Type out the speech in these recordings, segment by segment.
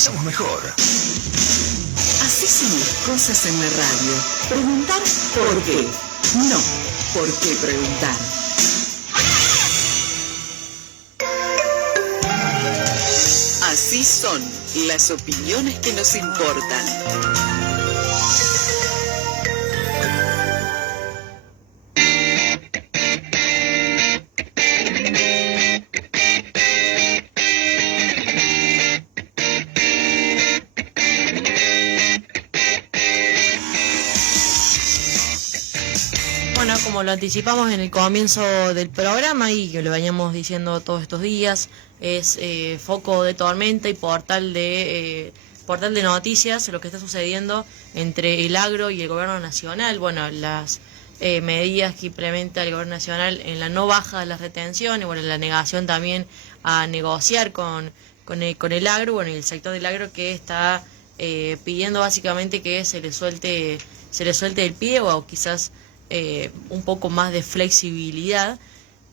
Somos mejor. Así son las cosas en la radio. Preguntar por qué. No, por qué preguntar. Así son las opiniones que nos importan. Bueno, como lo anticipamos en el comienzo del programa y que lo veníamos diciendo todos estos días, es foco de tormenta y portal de noticias lo que está sucediendo entre el agro y el gobierno nacional. Bueno, las medidas que implementa el gobierno nacional en la no baja de las retenciones, bueno, en la negación también a negociar con el agro, bueno, y el sector del agro que está pidiendo básicamente que se le suelte el pie o quizás un poco más de flexibilidad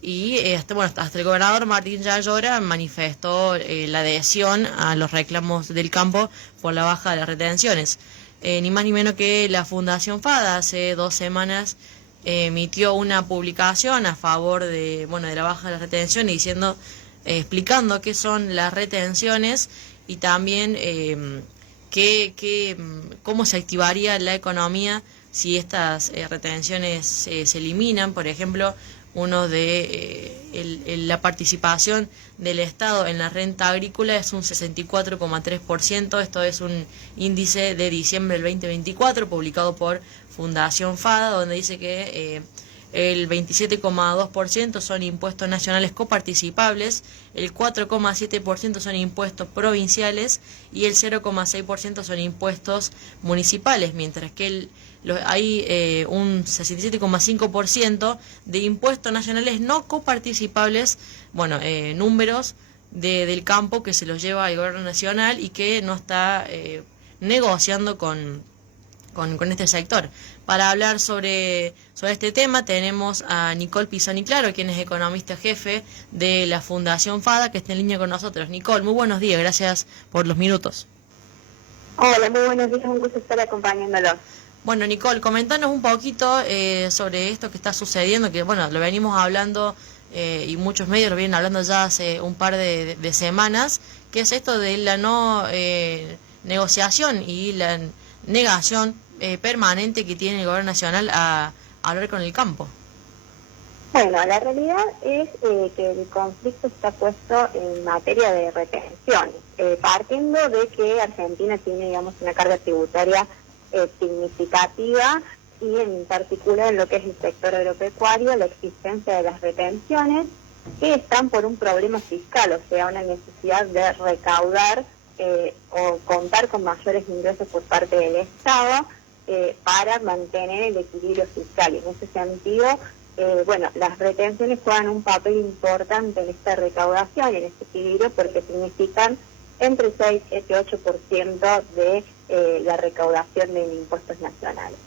y hasta el gobernador Martín Yayora manifestó la adhesión a los reclamos del campo por la baja de las retenciones. Ni más ni menos que la Fundación FADA hace 2 semanas emitió una publicación a favor de la baja de las retenciones explicando qué son las retenciones y también cómo se activaría la economía si estas retenciones se eliminan. Por ejemplo, uno de la participación del Estado en la renta agrícola es un 64,3%. Esto es un índice de diciembre del 2024 publicado por Fundación FADA, donde dice que el 27,2% son impuestos nacionales coparticipables, el 4,7% son impuestos provinciales y el 0,6% son impuestos municipales, mientras que hay un 67,5% de impuestos nacionales no coparticipables, números del campo que se los lleva el gobierno nacional y que no está negociando con este sector. Para hablar sobre este tema tenemos a Nicole Pisoni Claro, quien es economista jefe de la Fundación FADA, que está en línea con nosotros. Nicole, muy buenos días, gracias por los minutos. Hola, muy buenos días, un gusto estar acompañándolos. Bueno, Nicole, comentanos un poquito sobre esto que está sucediendo, que lo venimos hablando y muchos medios lo vienen hablando ya hace un par de semanas, que es esto de la no negociación y la negación permanente que tiene el gobierno nacional a hablar con el campo. Bueno, la realidad es que el conflicto está puesto en materia de retención, partiendo de que Argentina tiene, una carga tributaria significativa y en particular en lo que es el sector agropecuario, la existencia de las retenciones que están por un problema fiscal, o sea, una necesidad de recaudar o contar con mayores ingresos por parte del Estado para mantener el equilibrio fiscal. Y en ese sentido, las retenciones juegan un papel importante en esta recaudación y en este equilibrio porque significan entre 6, 7, 8% de la recaudación de impuestos nacionales.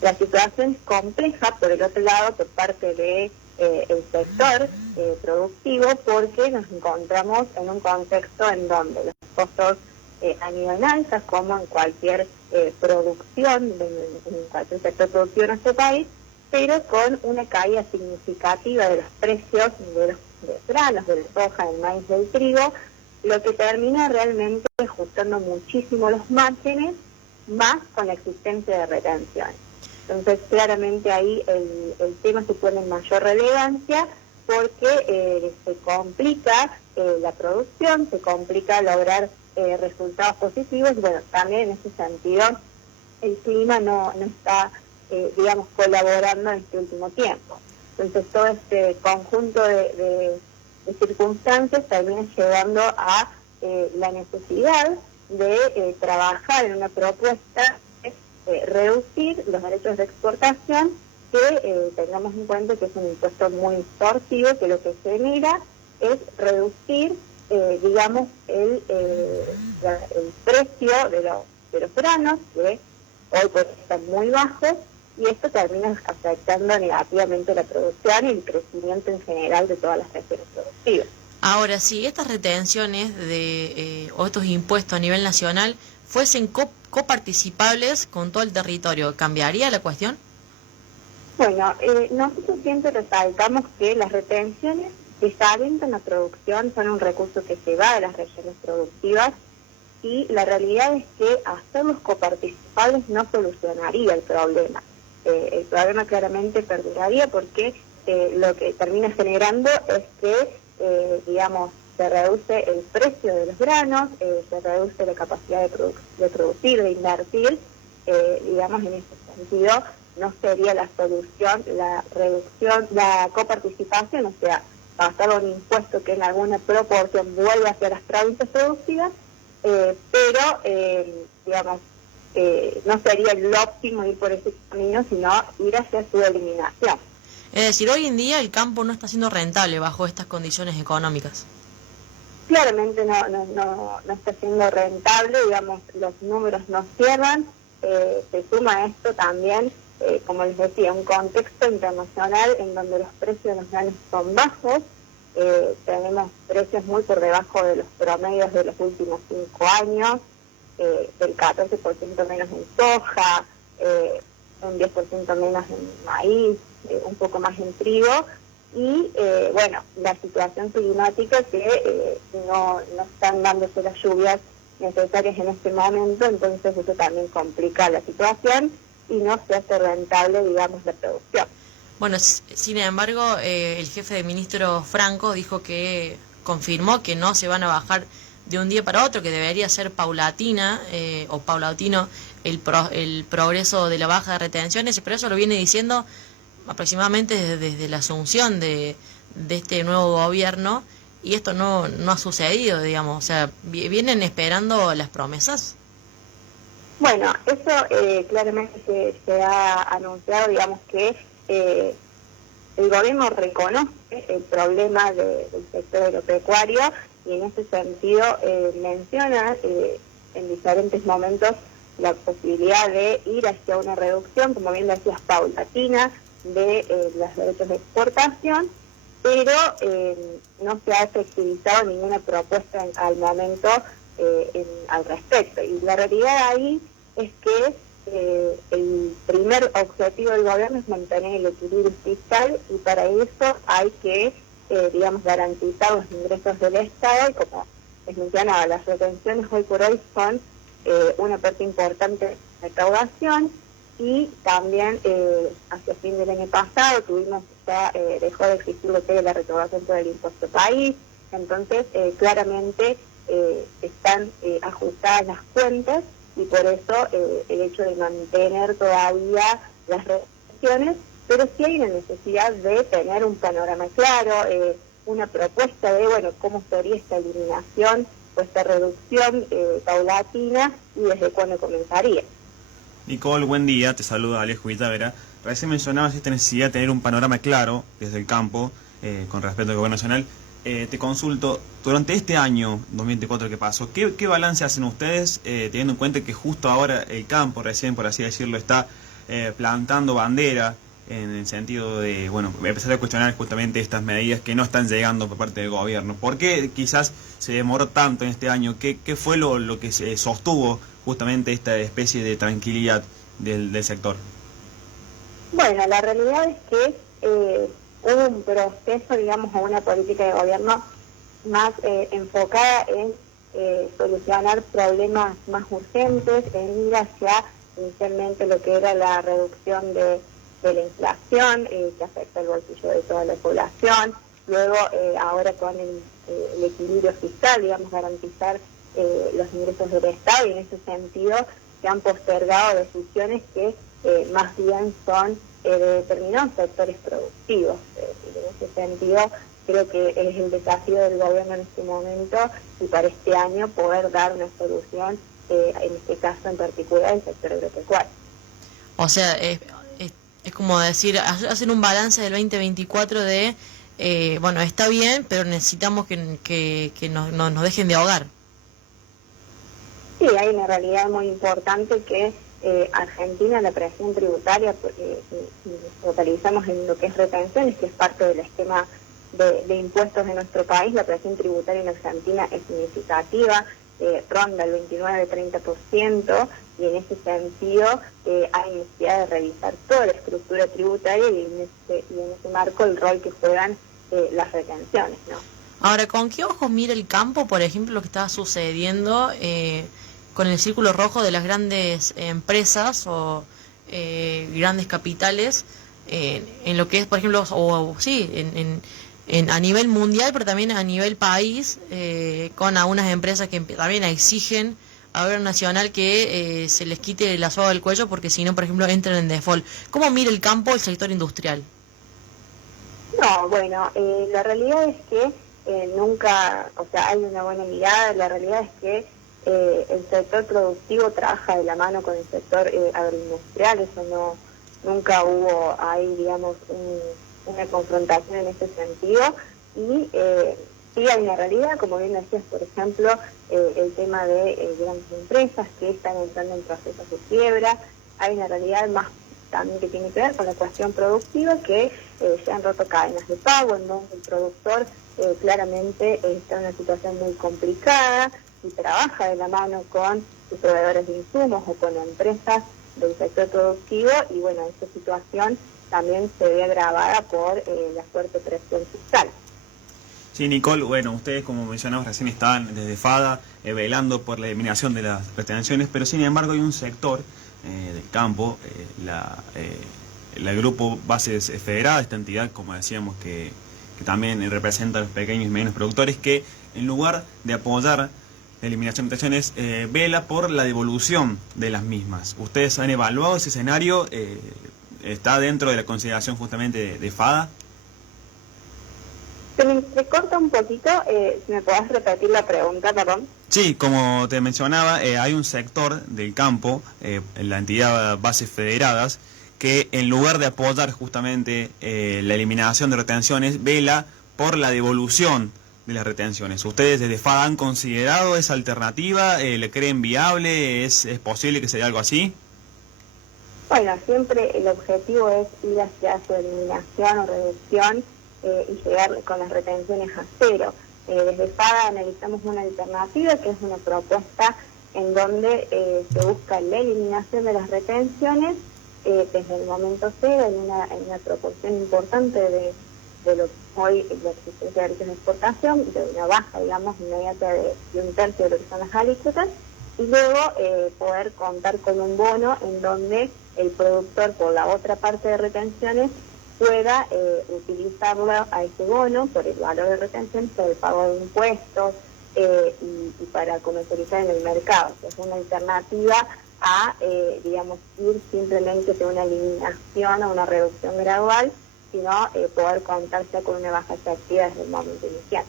La situación es compleja, por el otro lado, por parte de el sector productivo, porque nos encontramos en un contexto en donde los costos han ido en alzas, como en cualquier producción, en cualquier sector productivo de nuestro país, pero con una caída significativa de los precios de los granos, de la soja, del maíz, del trigo, lo que termina realmente ajustando muchísimo los márgenes, más con la existencia de retenciones. Entonces, claramente ahí el tema se pone en mayor relevancia porque se complica la producción, se complica lograr resultados positivos. Bueno, también en ese sentido el clima no está, colaborando en este último tiempo. Entonces, todo este conjunto de circunstancias termina llevando a la necesidad de trabajar en una propuesta reducir los derechos de exportación, que tengamos en cuenta que es un impuesto muy extorsivo, que lo que genera es reducir, el precio de los granos, que hoy están muy bajos, y esto termina afectando negativamente la producción y el crecimiento en general de todas las regiones productivas. Ahora, si estas retenciones o estos impuestos a nivel nacional fuesen coparticipables con todo el territorio, ¿cambiaría la cuestión? Bueno, nosotros siempre resaltamos que las retenciones desalientan la producción, son un recurso que se va de las regiones productivas, y la realidad es que hacerlos coparticipables no solucionaría el problema. El problema claramente perduraría porque lo que termina generando es que, digamos, se reduce el precio de los granos, se reduce la capacidad de producir, de invertir, digamos, en ese sentido no sería la solución la reducción, la coparticipación, o sea, pasar a un impuesto que en alguna proporción vuelva hacia las provincias productivas, pero, digamos, no sería el óptimo ir por ese camino, sino ir hacia su eliminación. Es decir, hoy en día el campo no está siendo rentable bajo estas condiciones económicas. Claramente no está siendo rentable, digamos, los números no cierran, se suma a esto también, como les decía, un contexto internacional en donde los precios de los granos son bajos, tenemos precios muy por debajo de los promedios de los últimos 5 años, del 14% menos en soja, un 10% menos en maíz, un poco más en trigo, y bueno, la situación climática que no están dándose las lluvias necesarias en este momento, entonces eso también complica la situación y no se hace rentable, digamos, la producción. Bueno, sin embargo, el jefe de ministro Franco dijo que confirmó que no se van a bajar de un día para otro, que debería ser paulatino el progreso de la baja de retenciones, pero eso lo viene diciendo aproximadamente desde la asunción de este nuevo gobierno, y esto no ha sucedido, digamos, o sea, vienen esperando las promesas. Bueno, eso claramente se ha anunciado, digamos que el gobierno reconoce el problema del sector agropecuario y en ese sentido menciona en diferentes momentos la posibilidad de ir hacia una reducción, como bien decías, paulatina de los derechos de exportación, pero no se ha efectivizado ninguna propuesta al momento al respecto. Y la realidad ahí es que el primer objetivo del gobierno es mantener el equilibrio fiscal, y para eso hay que, digamos, garantizar los ingresos del Estado, y como les mencionaba, las retenciones hoy por hoy son una parte importante de la recaudación, y también hacia fin del año pasado dejó de existir lo que es la recaudación por el impuesto país, entonces claramente están ajustadas las cuentas, y por eso el hecho de mantener todavía las retenciones, pero sí hay una necesidad de tener un panorama claro, una propuesta de, bueno, cómo sería esta eliminación o esta reducción paulatina y desde cuándo comenzaría. Nicole, buen día, te saluda Alejo Vitavera. Recién mencionabas esta necesidad de tener un panorama claro desde el campo con respecto al gobierno nacional. Te consulto, durante este año 2024 que pasó, ¿qué balance hacen ustedes teniendo en cuenta que justo ahora el campo, recién por así decirlo, está plantando bandera en el sentido de, bueno, empezar a cuestionar justamente estas medidas que no están llegando por parte del gobierno? ¿Por qué quizás se demoró tanto en este año? ¿Qué fue lo que se sostuvo justamente esta especie de tranquilidad del sector? Bueno, la realidad es que hubo un proceso, digamos, o una política de gobierno más enfocada en solucionar problemas más urgentes, en ir hacia inicialmente lo que era la reducción de la inflación, que afecta el bolsillo de toda la población, luego ahora con el equilibrio fiscal, digamos, garantizar los ingresos del Estado, y en ese sentido se han postergado decisiones que más bien son de determinados sectores productivos. En ese sentido creo que es el desafío del gobierno en este momento, y para este año poder dar una solución, en este caso en particular, al sector agropecuario. O sea, es como decir, hacen un balance del 2024 de, bueno, está bien, pero necesitamos que nos dejen de ahogar. Sí, hay una realidad muy importante que Argentina, la presión tributaria, si totalizamos en lo que es retenciones, que es parte del esquema de impuestos de nuestro país. La presión tributaria en Argentina es significativa, ronda el 29-30%, y en ese sentido hay necesidad de revisar toda la estructura tributaria y en ese marco el rol que juegan las retenciones, ¿no? Ahora, ¿con qué ojos mira el campo, por ejemplo, lo que está sucediendo con el círculo rojo de las grandes empresas o grandes capitales en lo que es, por ejemplo, a nivel mundial, pero también a nivel país, con algunas empresas que también exigen a gobierno nacional que se les quite la soga del cuello porque si no, por ejemplo, entran en default? ¿Cómo mira el campo el sector industrial? No, bueno, la realidad es que nunca, o sea, hay una buena mirada. La realidad es que el sector productivo trabaja de la mano con el sector agroindustrial. Eso nunca hubo ahí, digamos, una confrontación en ese sentido. Y sí hay una realidad, como bien decías, por ejemplo, el tema de grandes empresas que están entrando en procesos de quiebra. Hay una realidad más también que tiene que ver con la cuestión productiva, que se han roto cadenas de pago, en donde el productor claramente está en una situación muy complicada y trabaja de la mano con sus proveedores de insumos o con empresas del sector productivo, y bueno, esta situación también se ve agravada por la fuerte presión fiscal. Sí, Nicole, bueno, ustedes, como mencionamos recién, estaban desde FADA velando por la eliminación de las retenciones, pero sin embargo hay un sector del campo, el grupo Bases Federadas, esta entidad, como decíamos, que también representa a los pequeños y medianos productores, que en lugar de apoyar la eliminación de retenciones, vela por la devolución de las mismas. ¿Ustedes han evaluado ese escenario? ¿Está dentro de la consideración justamente de FADA? Se me entrecorta un poquito, si me podés repetir la pregunta, perdón. Sí, como te mencionaba, hay un sector del campo, en la entidad Bases Federadas, que en lugar de apoyar justamente la eliminación de retenciones, vela por la devolución de las retenciones. ¿Ustedes desde FADA han considerado esa alternativa? ¿Le creen viable? ¿Es posible que sea algo así? Bueno, siempre el objetivo es ir hacia su eliminación o reducción y llegar con las retenciones a cero. Desde FADA analizamos una alternativa, que es una propuesta en donde se busca la eliminación de las retenciones desde el momento cero, en una proporción importante de lo que hoy la existencia de derechos de exportación, de una baja, digamos, inmediata de un tercio de lo que son las alícuotas, y luego poder contar con un bono en donde el productor, por la otra parte de retenciones, pueda utilizarlo a ese bono por el valor de retención, por el pago de impuestos y para comercializar en el mercado. Es una alternativa a, digamos, ir simplemente de una eliminación o una reducción gradual, sino poder contar ya con una baja efectiva desde el momento inicial.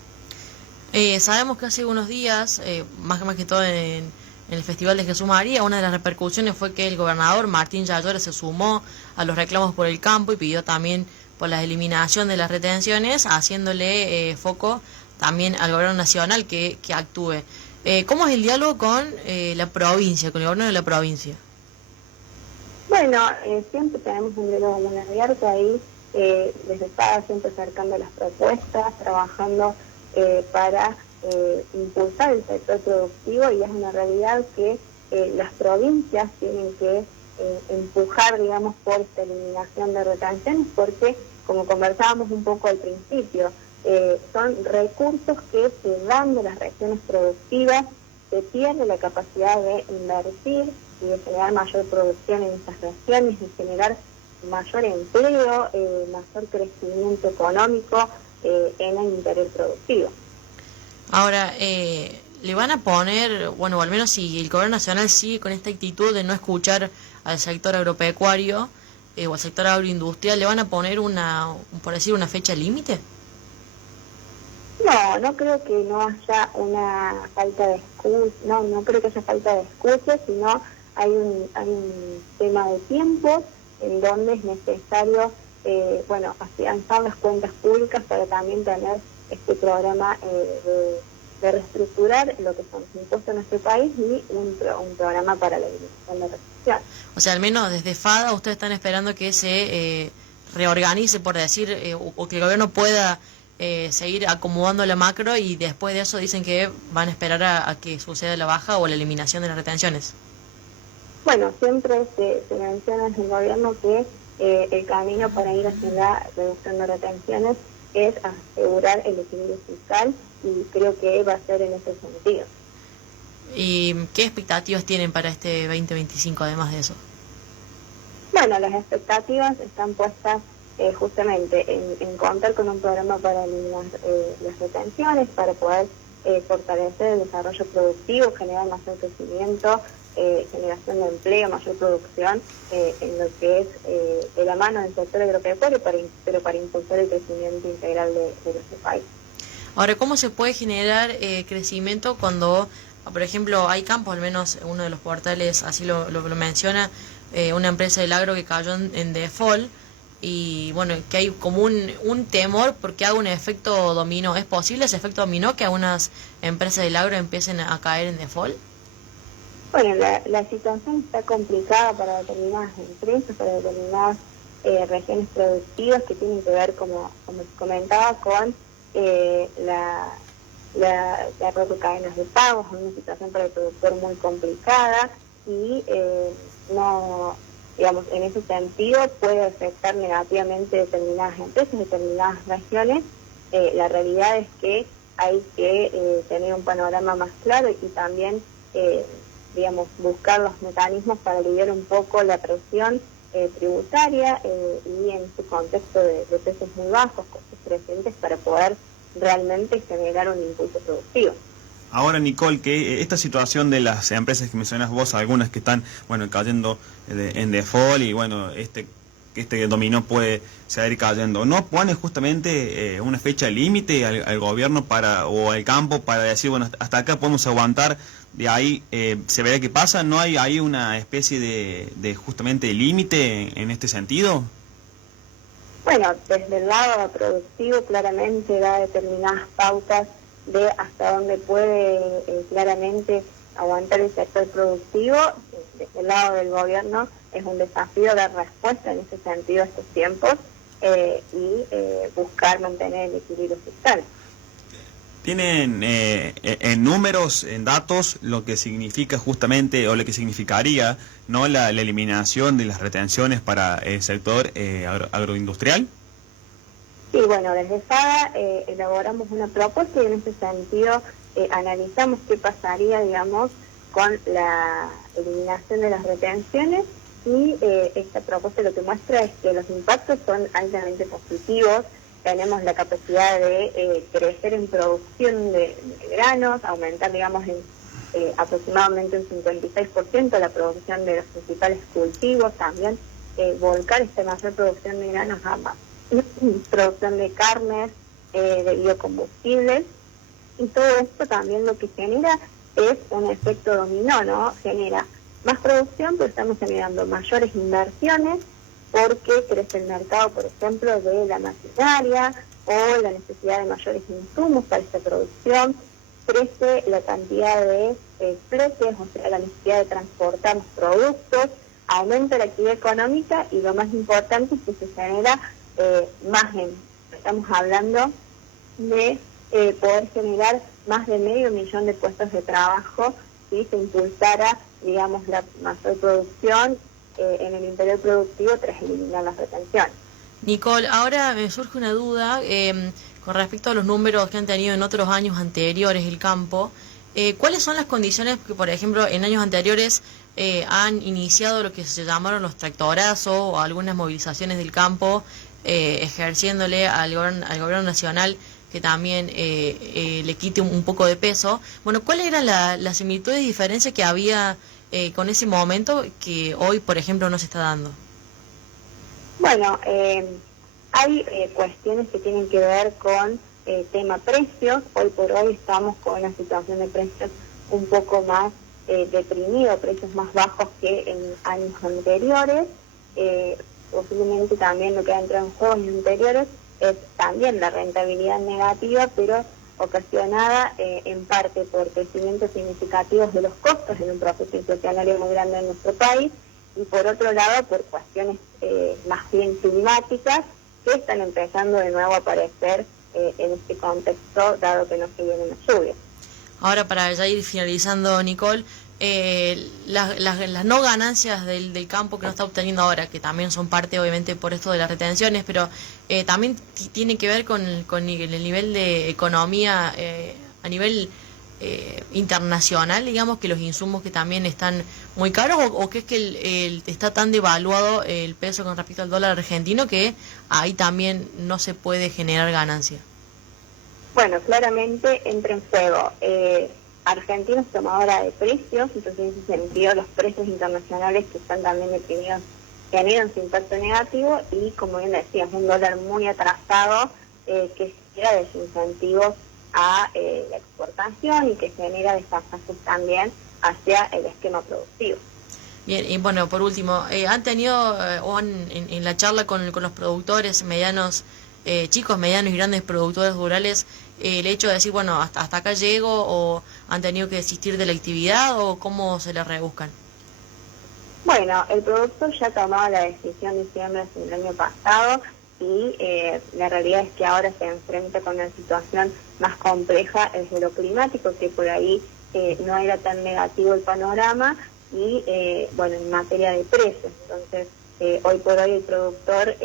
Sabemos que hace unos días, más que todo en el Festival de Jesús María, una de las repercusiones fue que el gobernador Martín Yayora se sumó a los reclamos por el campo y pidió también por la eliminación de las retenciones, haciéndole foco también al gobierno nacional que actúe. ¿Cómo es el diálogo con la provincia, con el gobierno de la provincia? Bueno, siempre tenemos un diálogo muy abierto ahí, desde FADA siempre acercando las propuestas, trabajando para impulsar el sector productivo, y es una realidad que las provincias tienen que empujar, digamos, por esta eliminación de retenciones, porque, como conversábamos un poco al principio, son recursos que se dan de las regiones productivas, se pierde la capacidad de invertir y de generar mayor producción en esas regiones, de generar mayor empleo, mayor crecimiento económico en el interior productivo. Ahora, le van a poner, bueno, o al menos si el gobierno nacional sigue con esta actitud de no escuchar al sector agropecuario o al sector agroindustrial, ¿le van a poner por decir, una fecha límite? No creo que no haya una falta de excusa, no creo que haya falta de excusa, sino hay un tema de tiempo en donde es necesario, afianzar las cuentas públicas para también tener este programa de reestructurar lo que son los impuestos en nuestro país y un programa para la eliminación de restricción. O sea, al menos desde FADA ustedes están esperando que se reorganice, por decir, o que el gobierno pueda seguir acomodando la macro y después de eso dicen que van a esperar a que suceda la baja o la eliminación de las retenciones. Bueno, siempre se menciona desde el gobierno que el camino para ir hacia la reducción de retenciones es asegurar el equilibrio fiscal y creo que va a ser en ese sentido. ¿Y qué expectativas tienen para este 2025 además de eso? Bueno, las expectativas están puestas justamente en contar con un programa para eliminar las retenciones, para poder fortalecer el desarrollo productivo, generar mayor crecimiento, generación de empleo, mayor producción en lo que es de la mano del sector agropecuario, pero para impulsar el crecimiento integral de nuestro país. Ahora, ¿cómo se puede generar crecimiento cuando, por ejemplo, hay campos, al menos uno de los portales así lo menciona, una empresa del agro que cayó en default y bueno, que hay como un temor porque haga un efecto dominó? ¿Es posible ese efecto dominó que algunas empresas del agro empiecen a caer en default? Bueno, la situación está complicada para determinadas empresas, para determinadas regiones productivas que tienen que ver, como se comentaba, con la rota de cadenas de pagos, una situación para el productor muy complicada y no, digamos, en ese sentido puede afectar negativamente determinadas empresas, determinadas regiones. La realidad es que hay que tener un panorama más claro y también digamos, buscar los mecanismos para aliviar un poco la presión tributaria y en este contexto de precios muy bajos, costos crecientes, para poder realmente generar un impulso productivo. Ahora, Nicole, que esta situación de las empresas que mencionas vos, algunas que están, bueno, cayendo en default y bueno, este dominó puede seguir cayendo, ¿no pone justamente una fecha límite al gobierno o al campo para decir, bueno, hasta acá podemos aguantar, de ahí se verá qué pasa? ¿No hay ahí una especie de justamente límite en este sentido? Bueno, desde el lado productivo claramente da determinadas pautas de hasta dónde puede claramente aguantar el sector productivo. Desde el lado del gobierno es un desafío dar respuesta en ese sentido a estos tiempos y buscar mantener el equilibrio fiscal. ¿Tienen en números, en datos, lo que significa justamente o lo que significaría no la eliminación de las retenciones para el sector agroindustrial? Sí, bueno, desde FADA elaboramos una propuesta y en ese sentido analizamos qué pasaría, digamos, con la eliminación de las retenciones y esta propuesta lo que muestra es que los impactos son altamente positivos. Tenemos la capacidad de crecer en producción de granos, aumentar, digamos, en aproximadamente un 56% la producción de los principales cultivos, también volcar esta mayor producción de granos a producción de carnes, de biocombustibles, y todo esto también lo que genera es un efecto dominó, ¿no? Genera más producción, pero estamos generando mayores inversiones porque crece el mercado, por ejemplo, de la maquinaria o la necesidad de mayores insumos para esta producción, crece la cantidad de fletes, o sea, la necesidad de transportar los productos, aumenta la actividad económica y lo más importante es que se genera más estamos hablando de poder generar más de 500.000 de puestos de trabajo si se impulsara, digamos, la mayor producción en el interior productivo tras eliminar las retenciones. Nicole, ahora me surge una duda con respecto a los números que han tenido en otros años anteriores el campo. ¿Cuáles son las condiciones que, por ejemplo, en años anteriores han iniciado lo que se llamaron los tractorazos o algunas movilizaciones del campo, ejerciéndole al gobierno nacional que también le quite un poco de peso? Bueno, ¿cuáles eran las similitudes y diferencias que había con ese momento que hoy, por ejemplo, no se está dando? Bueno, hay cuestiones que tienen que ver con tema precios. Hoy por hoy estamos con una situación de precios un poco más deprimido, precios más bajos que en años anteriores. Posiblemente también lo que ha entrado en juegos anteriores es también la rentabilidad negativa, pero ocasionada en parte por crecimientos significativos de los costos en un proceso inflacionario muy grande en nuestro país, y por otro lado por cuestiones más bien climáticas que están empezando de nuevo a aparecer en este contexto, dado que no se vienen las lluvias. Ahora, para ya ir finalizando, Nicole, las no ganancias del campo que no está obteniendo ahora, que también son parte obviamente por esto de las retenciones, pero también tiene que ver con el nivel de economía a nivel internacional, digamos, que los insumos que también están muy caros, o que es que está tan devaluado el peso con respecto al dólar argentino que ahí también no se puede generar ganancia. Bueno, claramente entra en juego. Argentina es tomadora de precios, entonces en ese sentido los precios internacionales que están también definidos generan su impacto negativo y, como bien decías, un dólar muy atrasado que genera desincentivos a la exportación y que genera desfasajes también hacia el esquema productivo. Bien, y bueno, por último, ¿han tenido en la charla con los productores medianos, chicos, medianos y grandes productores rurales, el hecho de decir, bueno, hasta acá llego, o han tenido que desistir de la actividad, o cómo se la rebuscan? Bueno, el productor ya tomaba la decisión en diciembre del año pasado y la realidad es que ahora se enfrenta con una situación más compleja desde lo climático, que por ahí no era tan negativo el panorama, y bueno, en materia de precios. Entonces, hoy por hoy el productor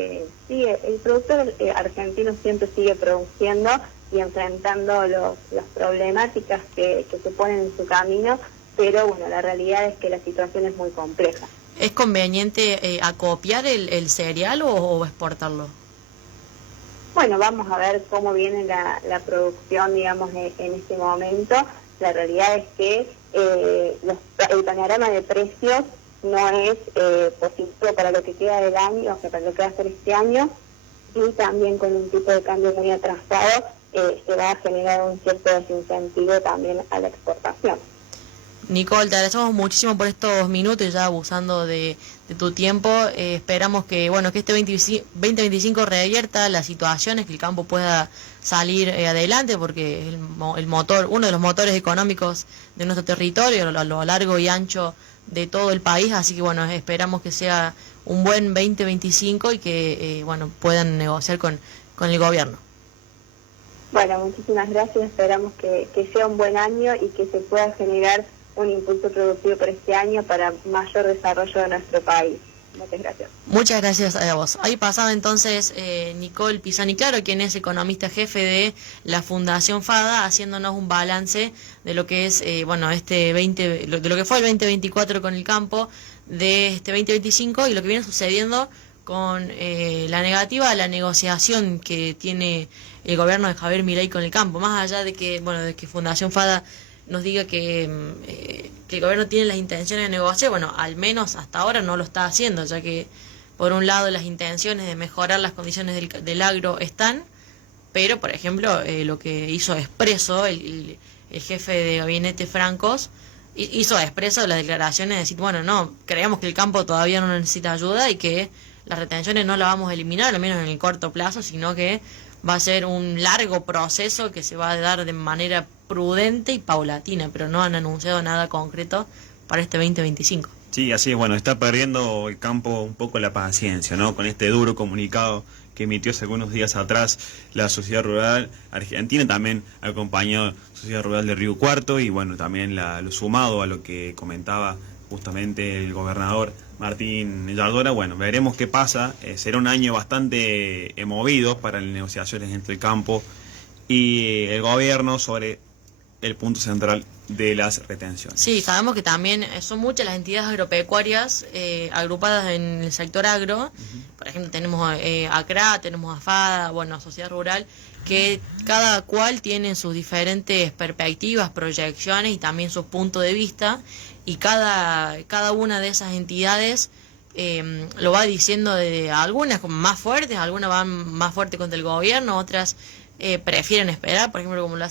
argentino siempre sigue produciendo y enfrentando las problemáticas que se ponen en su camino, pero bueno, la realidad es que la situación es muy compleja. ¿Es conveniente acopiar el cereal o exportarlo? Bueno, vamos a ver cómo viene la producción, digamos, en este momento. La realidad es que el panorama de precios no es positivo para lo que queda del año, o sea, para lo que va a ser este año, y también con un tipo de cambio muy atrasado se va a generar un cierto desincentivo también a la exportación. Nicole, te agradecemos muchísimo por estos minutos, ya abusando de tu tiempo. Esperamos que este 2025 revierta las situaciones, que el campo pueda salir adelante, porque es el motor, uno de los motores económicos de nuestro territorio, a lo largo y ancho de todo el país. Así que bueno, esperamos que sea un buen 2025 y que puedan negociar con el gobierno. Bueno, muchísimas gracias. Esperamos que sea un buen año y que se pueda generar un impulso productivo para este año para mayor desarrollo de nuestro país. Muchas gracias. Muchas gracias a vos. Ahí pasaba entonces Nicole Pisani Claro, quien es economista jefe de la Fundación FADA, haciéndonos un balance de lo que es de lo que fue el 2024 con el campo, de este 2025 y lo que viene sucediendo con la negativa a la negociación que tiene el gobierno de Javier Milei con el campo, más allá de que Fundación FADA nos diga que el gobierno tiene las intenciones de negociar. Bueno, al menos hasta ahora no lo está haciendo, ya que por un lado las intenciones de mejorar las condiciones del agro están, pero por ejemplo lo que hizo expreso el jefe de gabinete Francos, hizo expreso las declaraciones de decir, bueno, no, creemos que el campo todavía no necesita ayuda y que las retenciones no las vamos a eliminar, al menos en el corto plazo, sino que va a ser un largo proceso que se va a dar de manera prudente y paulatina, pero no han anunciado nada concreto para este 2025. Sí, así es, bueno, está perdiendo el campo un poco la paciencia, ¿no? Con este duro comunicado que emitió hace algunos días atrás la Sociedad Rural Argentina, también acompañó la Sociedad Rural de Río Cuarto, y bueno, también lo sumado a lo que comentaba justamente el gobernador Martín Yardora. Bueno, veremos qué pasa. Será un año bastante movido para las negociaciones entre el campo y el gobierno sobre el punto central de las retenciones. Sí, sabemos que también son muchas las entidades agropecuarias agrupadas en el sector agro. Por ejemplo, tenemos ACRA, tenemos AFADA, Sociedad Rural, que cada cual tiene sus diferentes perspectivas, proyecciones y también sus puntos de vista, y cada una de esas entidades lo va diciendo, de algunas como más fuertes, algunas van más fuerte contra el gobierno, otras prefieren esperar, por ejemplo, como lo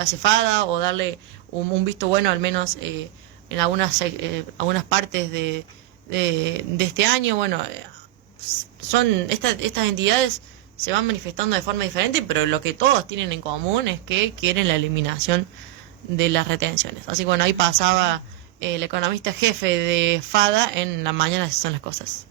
hace FADA, o darle un visto bueno al menos en algunas partes de este año. Son estas entidades se van manifestando de forma diferente, pero lo que todos tienen en común es que quieren la eliminación de las retenciones. Así que ahí pasaba el economista jefe de FADA en La Mañana, así son las cosas.